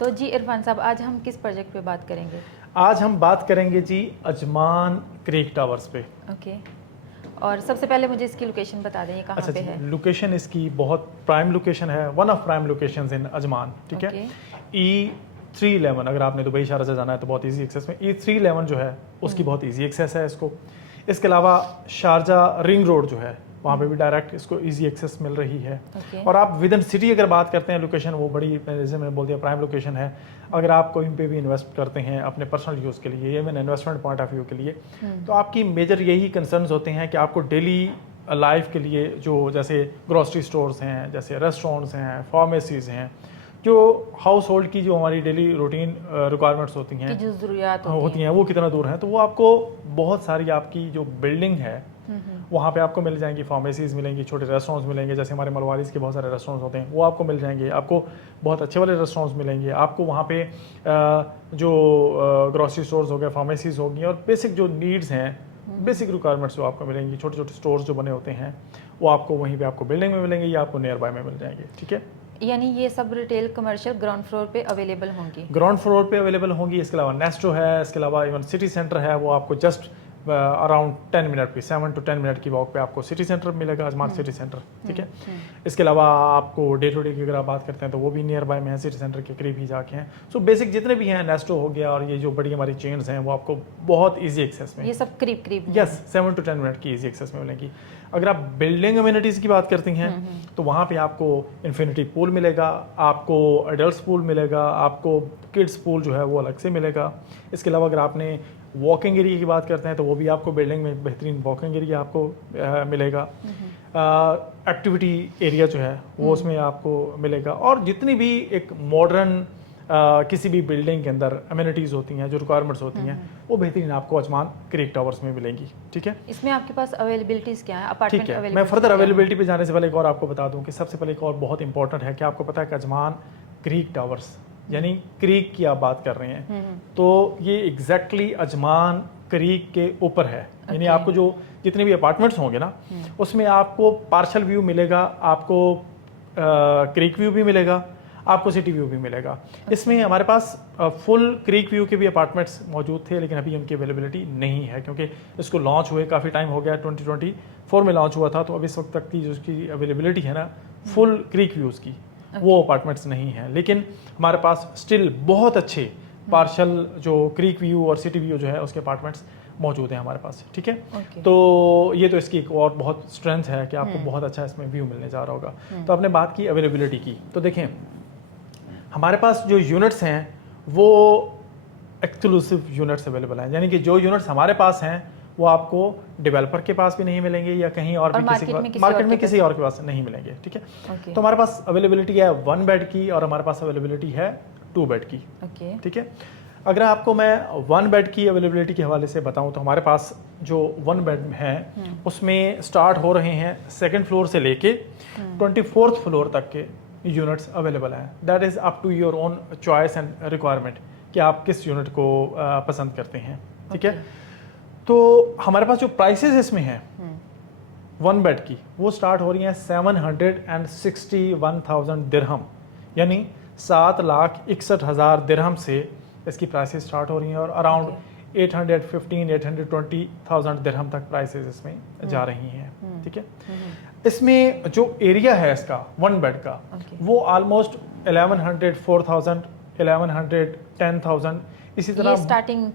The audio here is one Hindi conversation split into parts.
तो जी इरफान साहब, आज हम किस प्रोजेक्ट पे बात करेंगे? आज हम बात करेंगे जी अजमान क्रीक टावर्स पे। ओके, और सबसे पहले मुझे इसकी लोकेशन बता दें, ये कहाँ अच्छा पे जी, है? लोकेशन इसकी बहुत प्राइम लोकेशन है, वन ऑफ प्राइम लोकेशंस इन अजमान। ठीक है, E311 अगर आपने दुबई शारजा से जाना है तो बहुत इजी एक्सेस में E311 जो है उसकी बहुत इजी एक्सेस है इसको। इसके अलावा शारजा रिंग रोड जो है वहाँ पे भी डायरेक्ट इसको इजी एक्सेस मिल रही है। और आप विद इन सिटी अगर बात करते हैं लोकेशन, वो बड़ी जैसे मैंने बोल दिया प्राइम लोकेशन है। अगर आप कहीं पे भी इन्वेस्ट करते हैं अपने पर्सनल यूज़ के लिए, even investment point of view के लिए, तो आपकी मेजर यही कंसर्न्स होते हैं कि आपको डेली लाइफ के लिए जो जैसे ग्रोसरी स्टोर्स हैं, जैसे रेस्टोरेंट्स हैं, फार्मेसीज़ हैं, जो हाउस होल्ड की जो हमारी डेली रूटीन रिक्वायरमेंट्स होती हैं, जो ज़रूरियात होती हैं, वो कितना दूर हैं। तो वो आपको बहुत सारी आपकी जो बिल्डिंग है वहाँ पे आपको मिल जाएंगी, फार्मेसीज़ मिलेंगी, छोटे रेस्टोरेंट्स मिलेंगे, जैसे हमारे मलवारीज़ के बहुत सारे रेस्टोरेंट्स होते हैं वो आपको मिल जाएंगे। आपको बहुत अच्छे वाले रेस्टोरेंट्स मिलेंगे। आपको वहाँ पे जो ग्रोसरी स्टोर्स हो गए, फार्मेसीज़ होगी, और बेसिक जो नीड्स हैं, बेसिक रिक्वायरमेंट्स जो आपको मिलेंगी, छोटे छोटे स्टोर्स जो बने होते हैं वो आपको वहीं पे आपको बिल्डिंग में मिलेंगे या आपको नियर बाय में मिल जाएंगे। ठीक है, यानी ये सब रिटेल कमर्शियल ग्राउंड फ्लोर पे अवेलेबल होंगी? ग्राउंड फ्लोर पे अवेलेबल होंगी। इसके अलावा नेस्टो है, इसके अलावा इवन सिटी सेंटर है, वो आपको जस्ट अराउंड 10 मिनट पे, 7 to 10 मिनट की वॉक पे आपको सिटी सेंटर मिलेगा, अजमान सिटी सेंटर। ठीक है, इसके अलावा आपको डे टू डे की अगर आप बात करते हैं तो वो भी नियर बाय में है, सिटी सेंटर के करीब ही जाके हैं। सो बेसिक जितने भी हैं, नेस्टो हो गया और ये जो बड़ी हमारी चेन्स हैं, वो आपको बहुत ईजी एक्सेस में, ये सब करीब करीब, यस, 7 to 10 मिनट की ईजी एक्सेस में मिलेंगी। अगर आप बिल्डिंग अम्यूनिटीज़ की बात करती हैं तो वहाँ पे आपको इन्फिनिटी पूल मिलेगा, आपको एडल्ट पूल मिलेगा, आपको किड्स पूल जो है वो अलग से मिलेगा। इसके अलावा अगर आपने वॉकिंग एरिया की बात करते हैं तो वो भी आपको बिल्डिंग में बेहतरीन वॉकिंग एरिया आपको मिलेगा। एक्टिविटी एरिया जो है वो उसमें आपको मिलेगा। और जितनी भी एक मॉडर्न किसी भी बिल्डिंग के अंदर अम्यूनिटीज़ होती हैं, जो रिक्वायरमेंट्स होती हैं, वो बेहतरीन आपको अजमान क्रीक टावर्स में मिलेंगी। ठीक है, इसमें आपके पास अवेलेबिलिटीज़ क्या है? अपार्टमेंट ठीक है, मैं फर्दर अवेलेबिलिटी पे जाने से पहले एक और आपको बता दूं कि सबसे पहले एक और बहुत इंपॉर्टेंट है कि आपको पता है कि अजमान क्रीक टावर्स यानी क्रीक की आप बात कर रहे हैं, तो ये एग्जैक्टली अजमान क्रीक के ऊपर है। यानी आपको जो जितने भी अपार्टमेंट्स होंगे ना, उसमें आपको पार्शल व्यू मिलेगा, आपको क्रीक व्यू भी मिलेगा, आपको सिटी व्यू भी मिलेगा। इसमें हमारे पास फुल क्रीक व्यू के भी अपार्टमेंट्स मौजूद थे, लेकिन अभी उनकी अवेलेबिलिटी नहीं है क्योंकि इसको लॉन्च हुए काफ़ी टाइम हो गया, 2024 में लॉन्च हुआ था। तो अब इस वक्त तक की जो उसकी अवेलेबिलिटी है ना फुल क्रीक व्यूज़ की, वो अपार्टमेंट्स नहीं हैं। लेकिन हमारे पास स्टिल बहुत अच्छे पार्शल जो क्रीक व्यू और सिटी व्यू जो है उसके अपार्टमेंट्स मौजूद हैं हमारे पास। ठीक है, तो ये तो इसकी एक और बहुत स्ट्रेंथ है कि आपको बहुत अच्छा इसमें व्यू मिलने जा रहा होगा। तो आपने बात की अवेलेबिलिटी की, तो देखें हमारे पास जो यूनिट्स हैं वो एक्सक्लूसिव यूनिट्स अवेलेबल हैं, यानी कि जो यूनिट्स हमारे पास हैं वो आपको डेवलपर के पास भी नहीं मिलेंगे या कहीं और भी मार्केट में किसी और के पास नहीं मिलेंगे। ठीक है, तो हमारे पास अवेलेबिलिटी है 1 बेड की और हमारे पास अवेलेबिलिटी है 2 बेड की। ठीक है, अगर आपको मैं 1 बेड की अवेलेबिलिटी के हवाले से बताऊं तो हमारे पास जो 1 बेड है उसमें स्टार्ट हो रहे हैं 2nd फ्लोर से लेके 24th फ्लोर तक के यूनिट्स अवेलेबल हैं। That is up to your own choice and requirement कि आप किस यूनिट को पसंद करते हैं। ठीक है, तो हमारे पास जो प्राइसेस इसमें हैं 1 बेड की, वो स्टार्ट हो रही हैं 761,000 दिरहम, यानी 7,61,000 दिरहम से इसकी प्राइसेस स्टार्ट हो रही हैं और अराउंड 820,000 दिरहम तक प्राइसेस इसमें जा रही हैं। ठीक है, इसमें जो एरिया है इसका 1 बेड का वो ऑलमोस्ट 1100, 4,000, 1100, 10,000 इसी तरह स्टार्टिंग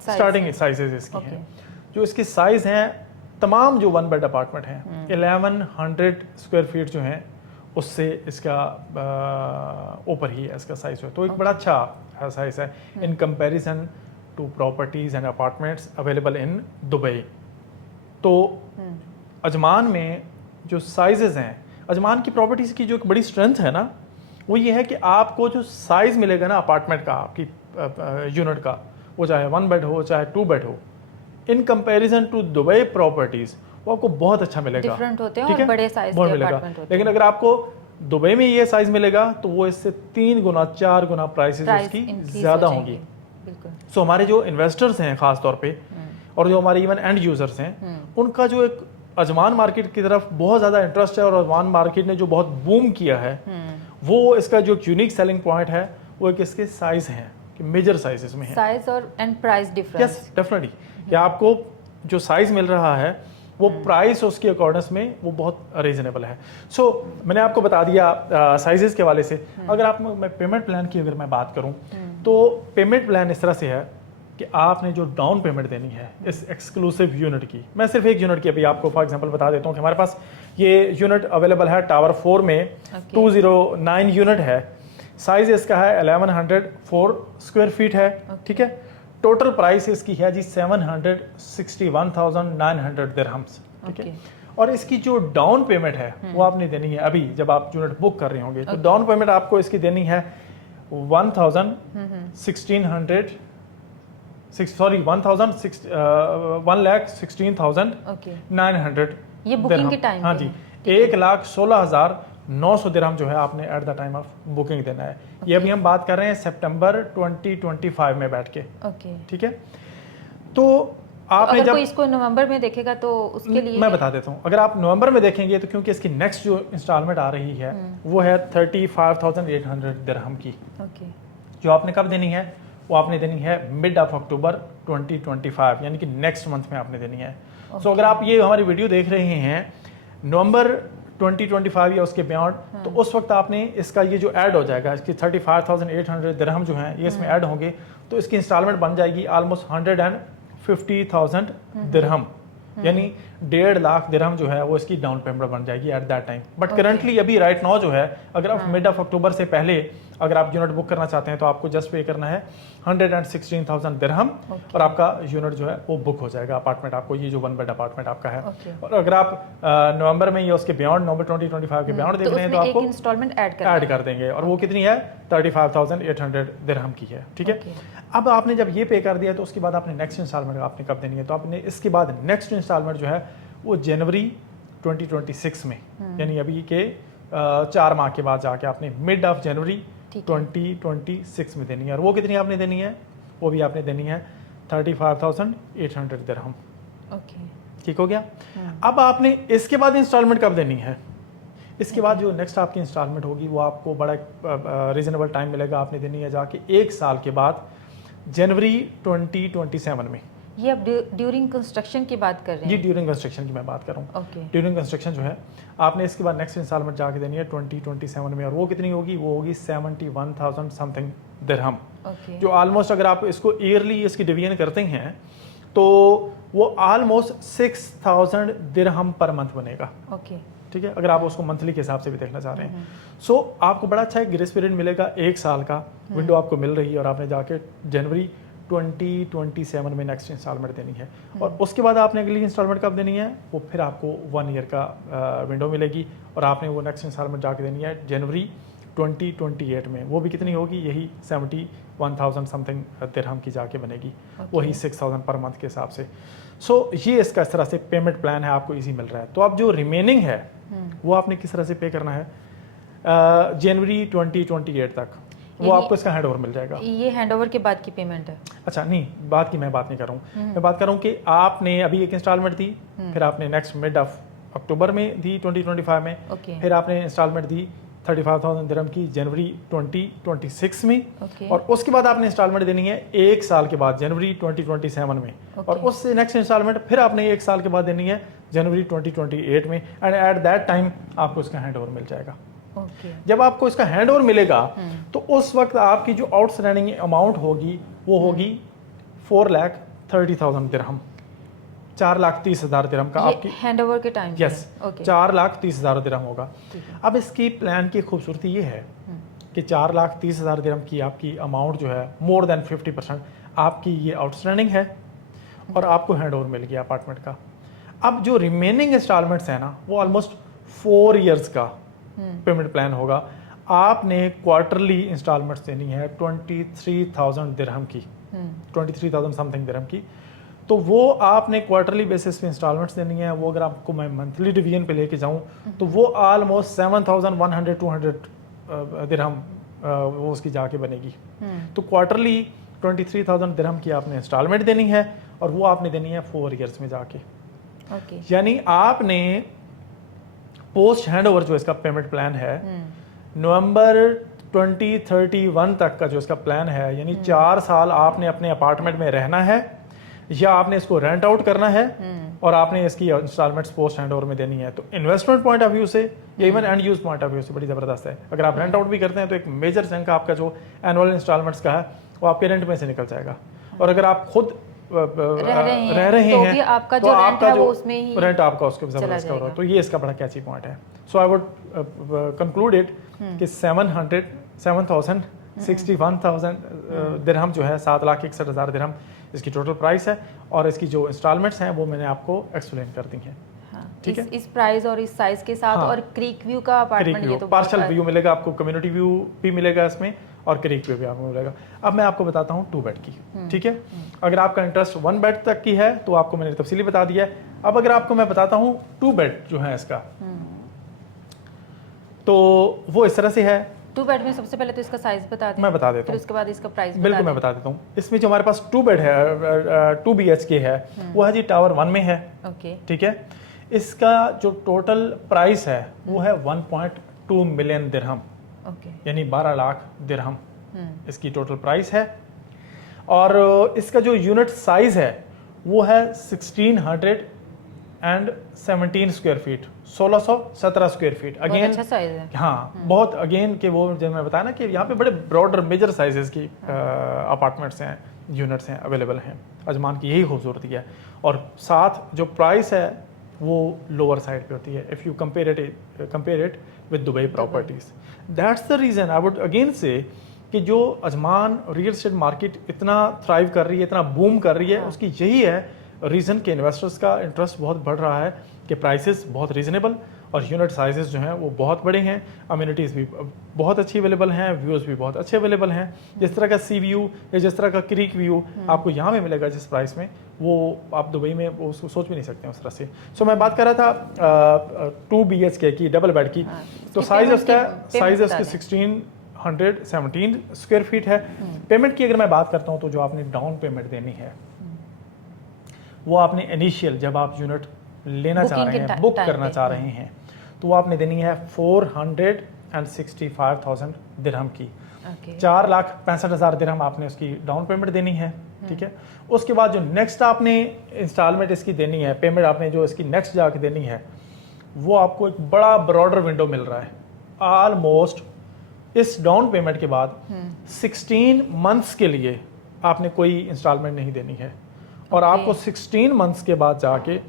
साइजेस इसकी हैं। जो इसके साइज हैं तमाम जो 1 बेड अपार्टमेंट हैं 1100 स्क्वायर फीट जो हैं उससे इसका ऊपर ही है इसका साइज है। तो एक बड़ा अच्छा साइज है in comparison to properties and apartments available in Dubai. तो अजमान में जो साइजेस हैं, अजमान की प्रॉपर्टीज़ की जो एक बड़ी स्ट्रेंथ है ना, वो ये है कि आपको जो साइज़ मिलेगा ना अपार्टमेंट का, आपकी यूनिट का, वो चाहे 1 बेड हो चाहे 2 बेड हो, in comparison to Dubai properties वो आपको बहुत अच्छा मिलेगा। डिफरेंट होते हैं और बड़े साइज के अपार्टमेंट होते हैं। लेकिन अगर आपको दुबई में ये साइज़ मिलेगा तो वो इससे 3 गुना 4 गुना प्राइसेस उसकी ज़्यादा होंगी। सो हमारे जो इन्वेस्टर्स हैं ख़ास तौर पे और जो हमारे इवन एंड यूज़र्स हैं, उनका जो एक अजमान मार्केट की तरफ बहुत ज़्यादा इंटरेस्ट है और अजमान मार्केट ने जो बहुत बूम किया है, वो इसका जो यूनिक सेलिंग पॉइंट है वो एक इसके साइज हैं कि मेजर साइज इसमें है। साइज और and price difference. Yes definitely, कि आपको जो साइज मिल रहा है वो प्राइस उसके अकॉर्डेंस में वो बहुत रीजनेबल है। सो मैंने आपको बता दिया साइजेस के वाले से। अगर आप मैं पेमेंट प्लान की अगर मैं बात करूं तो पेमेंट प्लान इस तरह से है कि आपने जो डाउन पेमेंट देनी है इस एक्सक्लूसिव यूनिट की, मैं सिर्फ एक यूनिट की अभी आपको फॉर एग्जांपल बता देता हूं कि हमारे पास ये यूनिट अवेलेबल है टावर 4 में। 209 यूनिट है, साइज इसका है 1104 स्क्वायर फीट है। ठीक है, टोटल प्राइस इसकी है जी 761,900 दिरहम्स। ठीक है, और इसकी जो डाउन पेमेंट है वो आपने देनी है अभी जब आप यूनिट बुक कर रहे होंगे तो डाउन पेमेंट आपको इसकी देनी है 1,16,900 ये बुकिंग के टाइम। हाँ जी, 1,16,900 दिरहम जो है आपने at the time of booking देना है। ये अभी हम बात कर रहे हैं सितंबर 2025 में बैठ के। ठीक है, तो आपने अगर जब कोई इसको नवंबर में देखेगा तो उसके लिए मैं बता देता हूँ, अगर आप नवंबर में देखेंगे तो क्योंकि इसकी नेक्स्ट जो इंस्टॉलमेंट आ रही है वो है 35,800 दिरहम की, जो आपने कब देनी है, वो आपने देनी है मिड ऑफ अक्टूबर 2025, यानी कि नेक्स्ट मंथ में आपने देनी है। सो अगर आप ये हमारी वीडियो देख रहे हैं नवंबर 2025 या उसके बियॉन्ड, तो उस वक्त आपने इसका ये जो ऐड हो जाएगा, इसकी 35,800 दिरहम जो हैं ये इसमें ऐड होंगे, तो इसकी इंस्टॉलमेंट बन जाएगी ऑलमोस्ट 150,000 दिरहम, यानी 1.5 लाख दिरहम जो है वो इसकी डाउन पेमेंट बन जाएगी at that time. But currently अभी राइट नाउ जो है, अगर आप मिड ऑफ अक्टूबर से पहले अगर आप यूनिट बुक करना चाहते हैं तो आपको जस्ट पे करना है 116,000 दिरहम और आपका यूनिट जो है वो बुक हो जाएगा। अपार्टमेंट आपको, ये जो 1 बेड अपार्टमेंट आपका है। और अगर आप नवंबर में या उसके बियॉन्ड नवंबर 2025 के बियॉन्ड देख रहे हैं तो आपको इंस्टॉलमेंट ऐड कर देंगे। और वो कितनी है, 35,800 दिरहम की है। ठीक है, अब आपने जब ये पे कर दिया तो उसके बाद आपने नेक्स्ट इंस्टॉलमेंट आपने कब देनी है, तो आपने इसके बाद नेक्स्ट इंस्टॉलमेंट जो है वो जनवरी 2026 में, यानी अभी के 4 माह के बाद जाके आपने मिड ऑफ जनवरी 2026 में देनी है। और वो कितनी आपने देनी है, वो भी आपने देनी है 35,800 दिरहम। ठीक हो गया। अब आपने इसके बाद इंस्टॉलमेंट कब देनी है, इसके बाद जो नेक्स्ट आपकी इंस्टॉलमेंट होगी वो आपको बड़ा रीजनेबल टाइम मिलेगा, आपने देनी है जाके 1 साल के बाद जनवरी 2027 में। ये अब ड्यूरिंग कंस्ट्रक्शन की बात कर रहे हैं? जी ड्यूरिंग कंस्ट्रक्शन की मैं बात कर रहा हूँ। ड्यूरिंग कंस्ट्रक्शन जो है आपने इसके बाद नेक्स्ट इंस्टॉलमेंट जाके देनी है 2027 में, और वो कितनी होगी, वो होगी 71,000 समथिंग दिरहम, जो ऑलमोस्ट अगर आप इसको ईयरली इसकी डिवीजन करते हैं तो वो ऑलमोस्ट 6,000 दिरहम पर मंथ बनेगा। ठीक है, अगर आप उसको मंथली के हिसाब से भी देखना चाह रहे हैं। सो आपको बड़ा अच्छा एक ग्रेस पीरियड मिलेगा, 1 साल का विंडो आपको मिल रही है, और आपने जाके जनवरी 2027 में नेक्स्ट इंस्टॉलमेंट देनी है। और उसके बाद आपने अगली इंस्टॉलमेंट कब देनी है, वो फिर आपको 1 ईयर का विंडो मिलेगी, और आपने वो नेक्स्ट इंस्टॉलमेंट जाके देनी है जनवरी 2028 में। वो भी कितनी होगी, यही 71,000 समथिंग दिरहम की जाके बनेगी, वही 6,000 पर मंथ के हिसाब से। सो ये इसका इस तरह से पेमेंट प्लान है, आपको इजी मिल रहा है। तो अब जो रिमेनिंग है वो आपने किस तरह से पे करना है, जनवरी 2028 तक वो आपको इसका हैंड ओवर मिल जाएगा। ये हैंड ओवर के बाद की पेमेंट है? अच्छा नहीं, बाद की मैं बात नहीं कर रहा हूँ, मैं बात कर रहा हूँ कि आपने अभी एक इंस्टॉलमेंट दी, फिर आपने नेक्स्ट मिड ऑफ अक्टूबर में दी 2025 में, फिर आपने इंस्टॉलमेंट दी 35,000 दिरहम की जनवरी 2026 में, और उसके बाद आपने इंस्टॉलमेंट देनी है 1 साल के बाद जनवरी 2027 में, और उससे नेक्स्ट इंस्टॉलमेंट फिर आपने 1 साल के बाद देनी है जनवरी 2028 में, एंड एट दैट टाइम आपको इसका हैंड ओवर मिल जाएगा। जब आपको इसका हैंड ओवर मिलेगा तो उस वक्त आपकी जो आउटस्टैंडिंग अमाउंट होगी वो होगी 4,30,000 दिरहम, 4,30,000 दिरहम का आपकी हैंड ओवर के टाइम। यस, 4,30,000 दिरहम होगा। अब इसकी प्लान की खूबसूरती ये है कि 4,30,000 दिरहम की आपकी अमाउंट जो है मोर देन 50% आपकी ये आउटस्टैंडिंग है, और आपको हैंड ओवर मिल गया अपार्टमेंट का। अब जो रिमेनिंग इंस्टॉलमेंट्स है ना वो ऑलमोस्ट 4 ईयर्स का पेमेंट प्लान होगा। आपने क्वार्टरली इंस्टॉलमेंट्स देनी है 23,000 दिरहम की, 23,000 समथिंग दिरहम की, तो वो आपने क्वार्टरली बेसिस पे इंस्टॉलमेंट्स देनी है। वो अगर आपको मैं मंथली डिवीजन पे लेके जाऊं तो वो ऑलमोस्ट 7,100-200 दिरहम वो उसकी जाके बनेगी। तो क्वार्टरली 23,000 दिरहम की आपने इंस्टॉलमेंट देनी है, और वो आपने देनी है 4 ईयर्स में जाके। यानी आपने पोस्ट हैंड ओवर जो इसका पेमेंट प्लान है नवंबर 2031 तक का जो इसका प्लान है, यानी 4 साल आपने अपने अपार्टमेंट में रहना है या आपने इसको रेंट आउट करना है और आपने इसकी इंस्टॉलमेंट्स पोस्ट हैंड ओवर में देनी है। तो इन्वेस्टमेंट पॉइंट ऑफ व्यू से या even and use point of view से बड़ी ज़बरदस्त है। अगर आप रेंट आउट भी करते हैं तो एक मेजर चंक आपका जो एनुअल इंस्टॉलमेंट्स का है वो आपके रेंट में से निकल जाएगा। और अगर आप खुद रह रहे तो हैं भी आपका तो जो रेंट आपका है जो वो उसमें ही रेंट आपका उसके जबरदस्त कवर हो। तो ये इसका बड़ा कैची पॉइंट है। सो आई वुड कंक्लूड इट कि 761,000 दिरहम जो है 7,61,000 दिरहम इसकी टोटल प्राइस है और इसकी जो इंस्टॉलमेंट्स हैं वो मैंने आपको एक्सप्लेन कर दी हैं। ठीक है, इस प्राइस और इस साइज के साथ। हाँ, और क्रीक व्यू का अपार्टमेंट, ये तो पार्शल व्यू मिलेगा आपको, कम्युनिटी व्यू भी मिलेगा इसमें और क्रीक व्यू भी आपको मिलेगा। अब मैं आपको बताता हूँ 2 बेड की। ठीक है, अगर आपका इंटरेस्ट 1 बेड तक की है तो आपको मैंने तफसीली बता दिया है। अब अगर आपको मैं बताता हूँ 2 बेड जो है इसका, तो वो इस तरह से है। 2 बेड में सबसे पहले तो इसका साइज बता दें, मैं बता देता फिर हूँ, उसके बाद इसका प्राइस बिल्कुल मैं बता देता हूँ। इसमें जो हमारे पास 2 बेड है 2 BHK है वो है जी टावर 1 में है। ओके, ठीक है, इसका जो टोटल प्राइस है वो है 1.2 मिलियन दिरहम, ओके, यानी 12 लाख दिरहम इसकी टोटल प्राइस है। और इसका जो यूनिट साइज है वो है 1617 square feet, 1617 square feet. Again अच्छा साइज है। हाँ, बहुत अगेन के वो जब मैं बताया ना कि यहाँ पे बड़े ब्रॉडर मेजर साइजेस की अपार्टमेंट्स हैं, यूनिट्स हैं, अवेलेबल हैं। अजमान की यही खूबसूरती है। और साथ जो प्राइस है वो लोअर साइड पे होती है if you compare it with Dubai properties. That's the reason I would again से कि जो अजमान रियल एस्टेट मार्केट इतना थ्राइव कर रही है, इतना बूम कर रही है, उसकी यही है रीज़न कि इन्वेस्टर्स का इंटरेस्ट बहुत बढ़ रहा है कि प्राइसेस बहुत रीजनेबल और यूनिट साइजेस जो हैं वो बहुत बड़े हैं, अम्यूनिटीज़ भी बहुत अच्छी अवेलेबल हैं, व्यूज़ भी बहुत अच्छे अवेलेबल हैं। जिस तरह का सी व्यू या जिस तरह का क्रीक व्यू आपको यहाँ में मिलेगा जिस प्राइस में, वो आप दुबई में वो सोच भी नहीं सकते उस तरह से। सो मैं बात कर रहा था 2 BHK की डबल बेड की। तो साइज उसका 1617 स्क्वायर फीट है। पेमेंट की अगर मैं बात करता हूँ तो जो आपने डाउन पेमेंट देनी है वो आपने इनिशियल जब आप यूनिट लेना चाह रहे हैं, बुक करना चाह रहे हैं, तो वो आपने देनी है 465,000 दिरहम की। 4,65,000 दिरहम आपने उसकी डाउन पेमेंट देनी है। ठीक है, उसके बाद जो नेक्स्ट आपने इंस्टॉलमेंट इसकी देनी है, पेमेंट आपने जो इसकी नेक्स्ट जाके देनी है, वो आपको एक बड़ा ब्रॉडर विंडो मिल रहा है। ऑलमोस्ट इस डाउन पेमेंट के बाद 16 मंथ्स के लिए आपने कोई इंस्टॉलमेंट नहीं देनी है। और आपको 16 मंथ्स के बाद जाके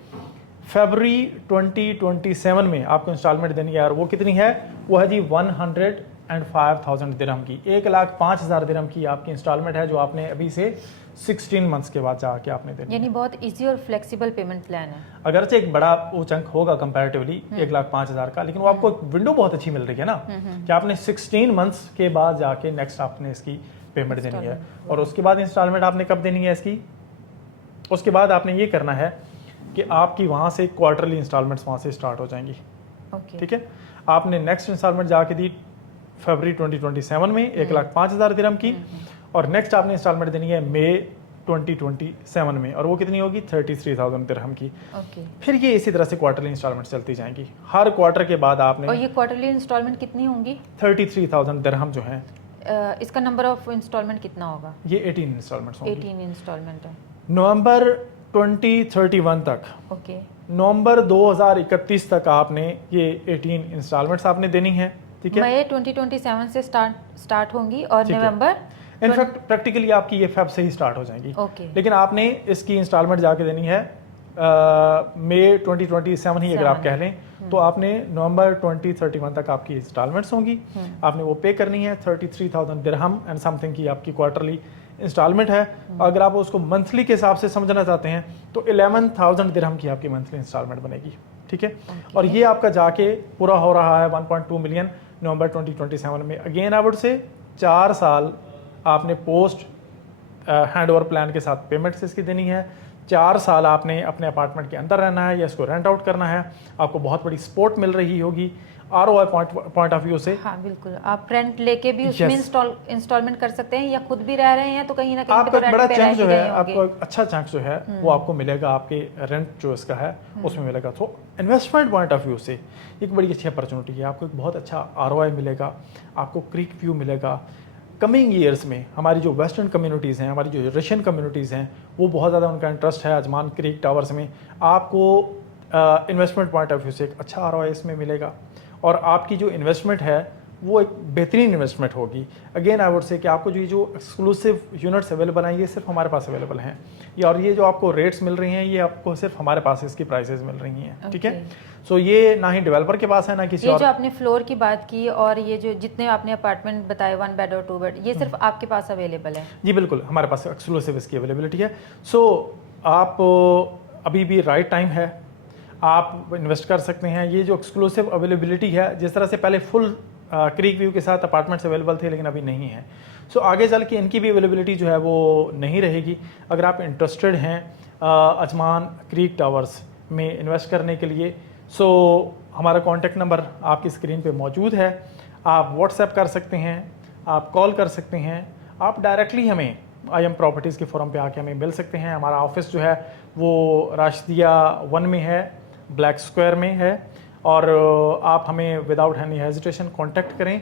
फरवरी 2027 में आपको इंस्टॉलमेंट देनी है। और वो कितनी है? वो है जी 105,000 दिरहम की, 1,05,000 दिरहम की आपकी इंस्टॉलमेंट है जो आपने अभी से 16 मंथ्स के बाद जाके आपने देनी है। यानी बहुत इजी और फ्लेक्सिबल पेमेंट प्लान है। अगरचे एक बड़ा वो चंक होगा कंपैरेटिवली 1,05,000 का, लेकिन वो आपको एक विंडो बहुत अच्छी मिल रही है ना कि आपने 16 मंथ्स के बाद जाके नेक्स्ट आपने इसकी पेमेंट देनी है। और उसके बाद इंस्टॉलमेंट आपने कब देनी है इसकी? उसके बाद आपने ये करना है कि आपकी वहाँ से क्वार्टरली इंस्टॉलमेंट्स वहाँ से स्टार्ट हो जाएंगी। ठीक है, आपने नेक्स्ट इंस्टॉलमेंट जाके दी फरवरी 2027 में 1,05,000 दिरहम की, और नेक्स्ट आपने इंस्टॉलमेंट देनी है मई 2027 में, और वो कितनी होगी? 33,000 दिरहम की। फिर ये इसी तरह से क्वार्टरली इंस्टॉलमेंट चलती जाएंगी। हर क्वार्टर के बाद आपने, और ये क्वार्टरली इंस्टॉलमेंट कितनी होंगी? 33,000 दिरहम जो है। इसका नंबर ऑफ इंस्टॉलमेंट कितना होगा? ये 18 इंस्टॉलमेंट्स होंगी। 18 इंस्टॉलमेंट है नवंबर 2031 तक। ओके, नवंबर 2031 तक आपने ये 18 इंस्टॉलमेंट्स आपने देनी है। ठीक है, मई 2027 से स्टार्ट होंगी और नवंबर इनफैक्ट प्रैक्टिकली आपकी ये फेब से ही स्टार्ट हो जाएंगी। लेकिन आपने इसकी इंस्टॉलमेंट जाके देनी है मई 2027 ही अगर आप कह लें, तो आपने नवंबर 2031 तक आपकी इंस्टॉलमेंट्स होंगी। आपने वो पे करनी है 33,000 दिरहम एंड समथिंग की आपकी क्वार्टरली इंस्टॉलमेंट है। अगर आप उसको मंथली के हिसाब से समझना चाहते हैं तो 11,000 दिरहम की आपकी मंथली इंस्टॉलमेंट बनेगी। ठीक है, और ये आपका जाके पूरा हो रहा है 1.2 मिलियन नवंबर 2027 में। अगेन आई वुड से 4 साल आपने पोस्ट हैंड ओवर प्लान के साथ पेमेंट्स इसकी देनी है। 4 साल आपने अपने अपार्टमेंट के अंदर रहना है या इसको रेंट आउट करना है। आपको बहुत बड़ी सपोर्ट मिल रही होगी ROI पॉइंट ऑफ व्यू से। हाँ बिल्कुल, आप रेंट लेके भी उसमें Yes. इंस्टॉलमेंट कर सकते हैं, या खुद भी रह रहे हैं तो कहीं ना कहीं पे आपका तो एक रेंट बड़ा पे चंक रह जो ही है, रहे होंगे। आपको एक अच्छा चंक जो है वो आपको मिलेगा आपके रेंट जो इसका है उसमें मिलेगा। तो इन्वेस्टमेंट पॉइंट ऑफ व्यू से एक बड़ी अच्छी अपॉर्चुनिटी है, आपको एक बहुत अच्छा ROI मिलेगा, आपको क्रीक व्यू मिलेगा। कमिंग ईयर्स में हमारी जो वेस्टर्न कम्युनिटीज़ हैं, हमारी जो रशियन कम्युनिटीज़ हैं, वो बहुत ज़्यादा उनका इंटरेस्ट है अजमान क्रीक टावर्स में। आपको इन्वेस्टमेंट पॉइंट ऑफ व्यू से एक अच्छा ROI इसमें मिलेगा, और आपकी जो इन्वेस्टमेंट है वो एक बेहतरीन इन्वेस्टमेंट होगी। अगेन आई वुड से कि आपको जो एक्सक्लूसिव यूनिट्स अवेलेबल हैं ये सिर्फ हमारे पास अवेलेबल हैं, और ये जो आपको रेट्स मिल रही हैं ये आपको सिर्फ हमारे पास इसकी प्राइसेस मिल रही हैं, ठीक है। सो ये ना ही डेवलपर के पास है ना किसी ये और। जो आपने फ्लोर की बात की और ये जो जितने आपने अपार्टमेंट बताए 1 बेड और 2 बेड, ये सिर्फ आपके पास अवेलेबल है? जी बिल्कुल, हमारे पास एक्सक्लूसिव इसकी अवेलेबिलिटी है। सो आप अभी भी राइट टाइम है, आप इन्वेस्ट कर सकते हैं। ये जो एक्सक्लूसिव अवेलेबिलिटी है, जिस तरह से पहले फुल क्रीक व्यू के साथ अपार्टमेंट्स अवेलेबल थे लेकिन अभी नहीं है, सो आगे चल के इनकी भी अवेलेबिलिटी जो है वो नहीं रहेगी। अगर आप इंटरेस्टेड हैं अजमान क्रीक टावर्स में इन्वेस्ट करने के लिए, सो हमारा कॉन्टैक्ट नंबर आपकी स्क्रीन पे मौजूद है। आप व्हाट्सएप कर सकते हैं, आप कॉल कर सकते हैं, आप डायरेक्टली हमें IM प्रॉपर्टीज़ के फोरम पे आके हमें मिल सकते हैं। हमारा ऑफिस जो है वो राशिदिया 1 में है, ब्लैक स्क्वायर में है, और आप हमें विदाउट एनी हेजिटेशन कांटेक्ट करें।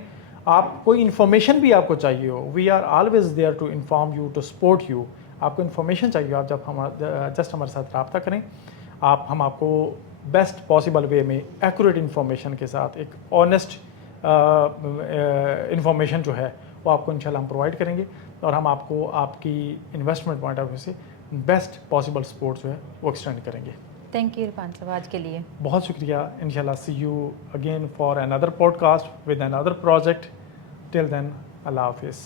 आप कोई इन्फॉर्मेशन भी आपको चाहिए हो, we are always there to inform you, to support you. आपको इन्फॉर्मेशन चाहिए, आप जब हम जस्ट हमारे साथ रब्ता करें, हम आपको बेस्ट पॉसिबल वे में एक्यूरेट इन्फॉर्मेशन के साथ एक ऑनेस्ट इन्फॉर्मेशन जो है वो आपको इंशाल्लाह हम प्रोवाइड करेंगे, और हम आपको आपकी इन्वेस्टमेंट पॉइंट ऑफ व्यू से बेस्ट पॉसिबल सपोर्ट जो है वो एक्सटेंड करेंगे। थैंक यू इरफान साहब आज के लिए। बहुत शुक्रिया। इंशाल्लाह see you again for another podcast with another project. Till then, अल्लाह हाफिज़।